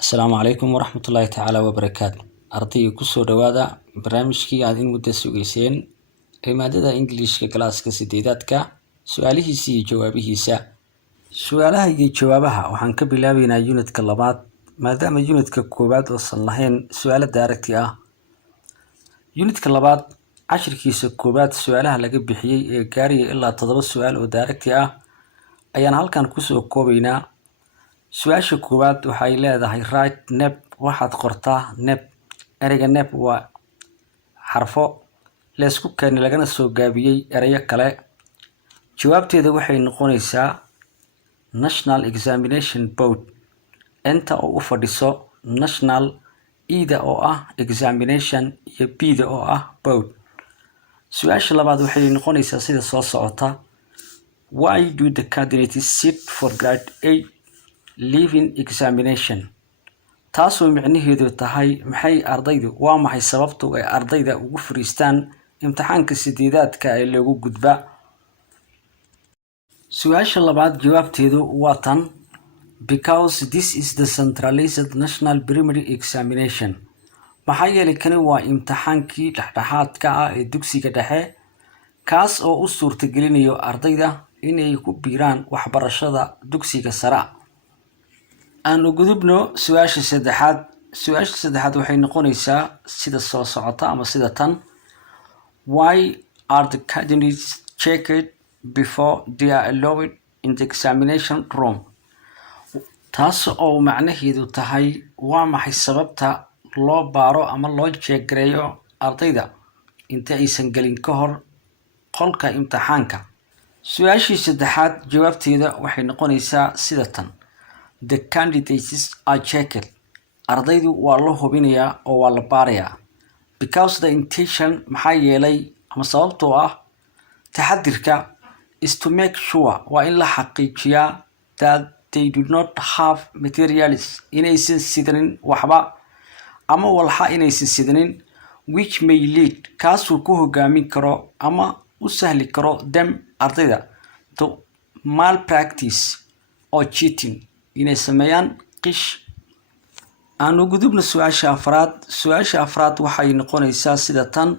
Asalaamu calaykum waraxmatullaahi tacaala wabarakaatu. Ardayga kusoo dhawaada barnaamijkii aad in muddo sugayseen ee maadada Ingiliishka galaaska sideedaadka su-aalihiisa iyo jawaabihiisa. Su-aalaha iyo jawaabaha waxaan ka bilaabeynaa unitka labaad maadaama unitka koowaad uusan lahayn su-aalo daaragti ah. Unitka labaad cashirkiisa koowaad su-aalaha laga bixiyey ee gaaraya ilaa 7 su-aal oo daaragti ah ayaan halkan kusoo koobaynaa. Su-aasha koowaad waxay leedahay write nep, waxaad qortaa nep. Ereyga nep waa xarfo leesku keenay lagana soo gaabiyey ereyo kale. Jawaabteeda waxay noqonaysaa National Examination Board. Inta oo u fadhiso national, ida oo ah examination iyo bida oo ah board. Su-aasha labaad waxay noqonaysaa sida soo socota. Why do the candidates sit for grade 8 leaving examination? Taasoo micnaheedu tahay waa maxay sababtu ay ardayda ugu fariistaan imtixaanka sideedaadka ee lagu gudba. Su-aasha labaad jawaabteedu waa tan. Because this is the centralized national primary examination. Maxaa yeelay kani waa imtixaankii dhexdhexaadka ah ee dugsiga dhexe kaas oo u suurtagelinayo ardayda inay ku biiraan waxbarashada dugsiga sare. Aan u gudubno su-aasha saddexaad. Su-aasha saddexaad waxay noqonaysaa sida soo socota ama sida tan. Why are the candidates checked before they are allowed in the examination room? Taas oo macnaheedu tahay waa maxay sababta loo baaro ama loo jeegreeyo ardayda inta aysan gelin ka hor qolka imtixaanka. Su-aashii saddexaad jawaabteeda waxay noqonaysaa sida tan. The candidates are checked. Ardaydu waa la hubinayaa oo waa la baarayaa. Because the intention maxaa yeelay ama sababtoo ah taxadirka is to make sure waa in la xaqiijiyaa that they do not have materials inaysan sidanin waxba ama walxa inaysan sidanin which may lead kaasuu ku hogaamin karo ama u sahli karo them ardayda to malpractice or cheating inay sameeyaan qish. Aan u gudubno su-aasha afraad. Su-aasha afraad waxay noqonaysaa sida tan.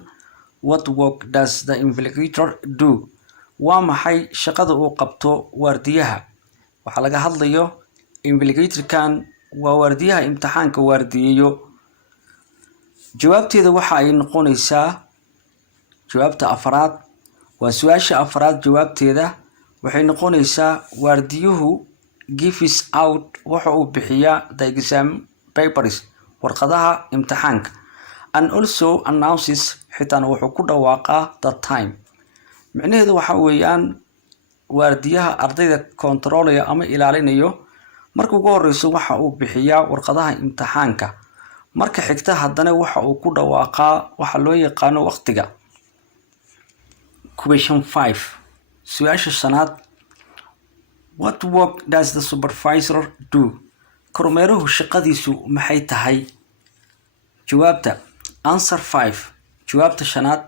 What work does the invigilator do? Waa maxay shaqada uu qabto waardiyaha? Waxaa laga hadlayo invigilatorkan waa waardiyaha imtixaanka waardiyeyo. Jawaabteeda waxa ay noqonaysaa jawaabta afraad. Waa su-aasha afraad jawaabteeda waxay noqonaysaa waardiyuhu gives out waxa uu bixiyaa the exam papers warqadaha imtixaanka and also announces xitaa wuxuu ku dhawaaqaa the time. Micnaheedu waxa weeyaan waardiyaha ardayda controlaya ama ilaalinayo marka ugu horeyso waxa uu bixiyaa warqadaha imtixaanka marka xigta haddana waxa uu ku dhawaaqaa waxa loo yaqaano waqtiga. Question 5. Su-aasha shanaad. What work does the supervisor do? Kormeeruhu shaqadiisu maxay tahay? Jawaabta. Answer 5. Jawaabta shanaad.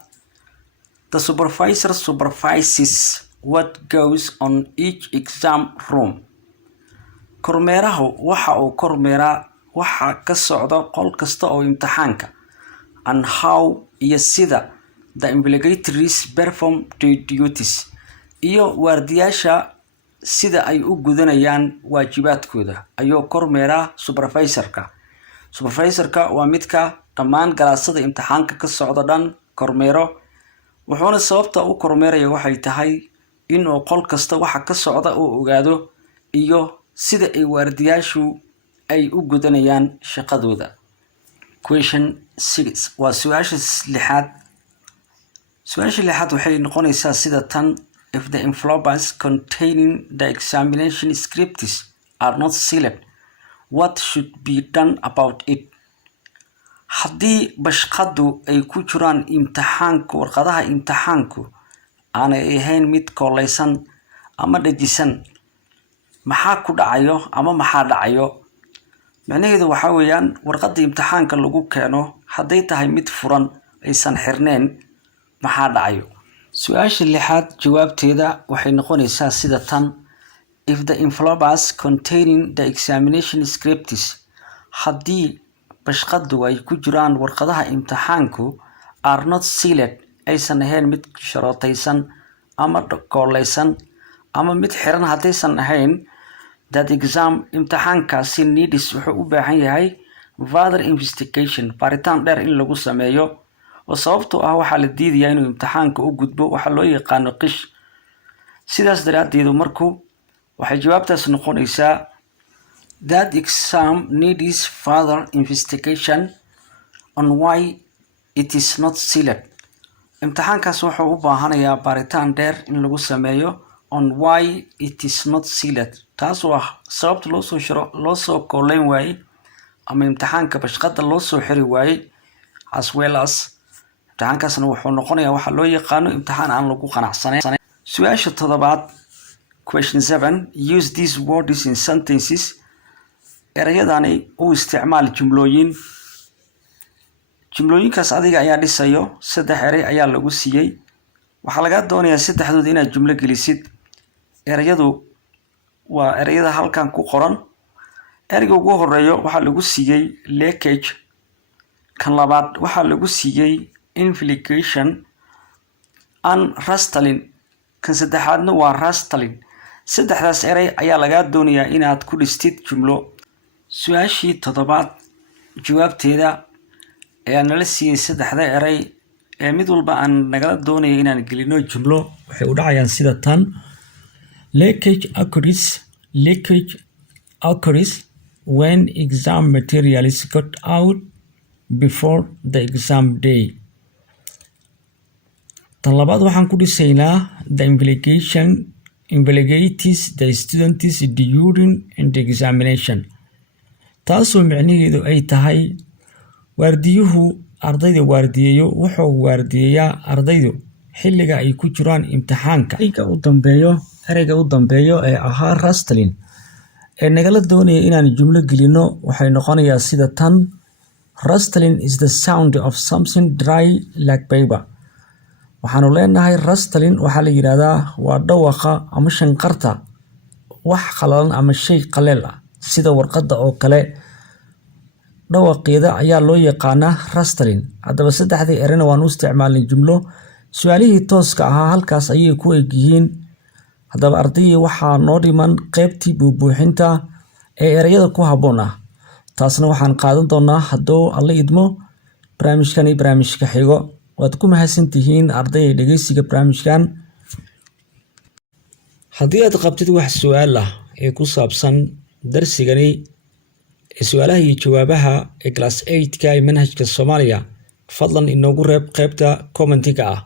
The supervisor supervises what goes on each exam room. Kormeerahu waxa uu kormeeraa waxa ka socda qol kasta oo imtixaanka and how iyo sida the invigilators perform their duties iyo waardiyaasha sida ay u gudanayaan waajibaadkooda ayuu kormeeraa supervisorka. Supervisorka waa midka dhammaan galaasada imtixaanka ka socda dhan kormeero. Wuxuuna sababta u kormeeraya waxay tahay in uu qol kasta waxa ka socda uu ogaado iyo sida ay waardiyaashu ay u gudanayaan shaqadooda. Question 6. Waa su-aasha lixaad. Su-aasha lixaad waxay noqonaysaa sida tan. If the envelopes containing the examination scripts are not sealed, what should be done about it? Haddii bashqadu ay ku jiraan imtixaanka warqadaha imtixaanku aanay ahayn mid kooleysan ama dhajisan maxaa ku dhacayo ama maxaa dhacayo? Macnaheedu waxa weeyaan warqadda imtixaanka lagu keeno hadday tahay mid furan aysan xirneen maxaa dhacayo? Su-aasha lixaad jawaabteeda waxay noqonaysaa sida tan. If the envelopes containing the examination scripts haddii bashqadu ay ku jiraan warqadaha imtixaanku are not sealed aysan ahayn mid sharootaysan ama kooleysan ama mid xiran haddaysan ahayn that exam imtixaankaasi needs wuxuu u baahan yahay further investigation baaritaan dheer in lagu sameeyo oo sababtoo ah waxaa la diidayaa inuu imtixaanka u gudbo waxa loo yaqaano qish sidaas daraaddeed markuu waxay jawaabtaas noqonaysaa that exam needs further investigation on why it is not sealed imtixaankaas wuxuu u baahanayaa baaritaan dheer in lagu sameeyo on why it is not sealed taas waa sababta loo soo kooleyn waayey ama imtixaanka bashqada loo soo xiri waayey as well as imtixaankaasna wuxuu noqonayaa waxa loo yaqaano imtixaan aan lagu qanacsanayn su'aasha 7 question 7 use these words in sentences erayadani u isticmaal jumlooyinkaas adiga ayaa dhisayo 3 eray ayaa lagu siiyay waxa laga doonayaa saddexdood inaad jumlo gelisid erayadu waa erayada halkan ku qoran erayga ugu horeeyo waxa lagu siiyay leakage kan labaad waxa lagu siiyay infiltration and rustling kan saddexaadna waa rustling saddexdaas eray ayaa laga doonayaa inaad ku dhistid jumlo su'aashii 7 jawaabteeda ayaa nala siiyay saddexda eray ee mid walba aan nagala doonayo inaan gelino jumlo waxay u dhacayaan sida tan leakage occurs when exam material is got out before the exam day tan labaad waxaan ku dhisaynaa the investigates the students during the examination taasoo micnaheedu ay tahay waardiyuhu ardayda waardiyeeyo wuxuu waardiyeeyaa ardaydu xilliga ay ku jiraan imtixaanka erayga u dambeeyo ee ahaa rustling ee nagala doonaya inaan jumlo gelino waxay noqonayaa sida tan rustling is the sound of something dry like paper waxaanu leenahay rustling waxaa la yiraahdaa waa dhawaqa ama shanqarta wax qalalan ama shay qaleel ah sida warqadda oo kale dhawaqeeda ayaa loo yaqaanaa rustling haddaba saddexdii erayna waan u isticmaalnay jumlo su'aalihii tooska ahaa halkaas ayay ku eg yihiin haddaba ardayda waxaa noo dhiman qaybtii buubuuxinta ee erayada ku habboon ah taasna waxaan qaadan doonaa hadduu alla idmo barnaamijkan iyo barnaamijka xigo waad ku mahadsantihiin ardayda dhegeysiga barnaamijkan haddii aad qabtid wax su'aal ah ee ku saabsan darsigani su'aalaha iyo jawaabaha ee class 8 ka ee manhajka Soomaaliya fadlan inoogu reeb qaybta commentiga ah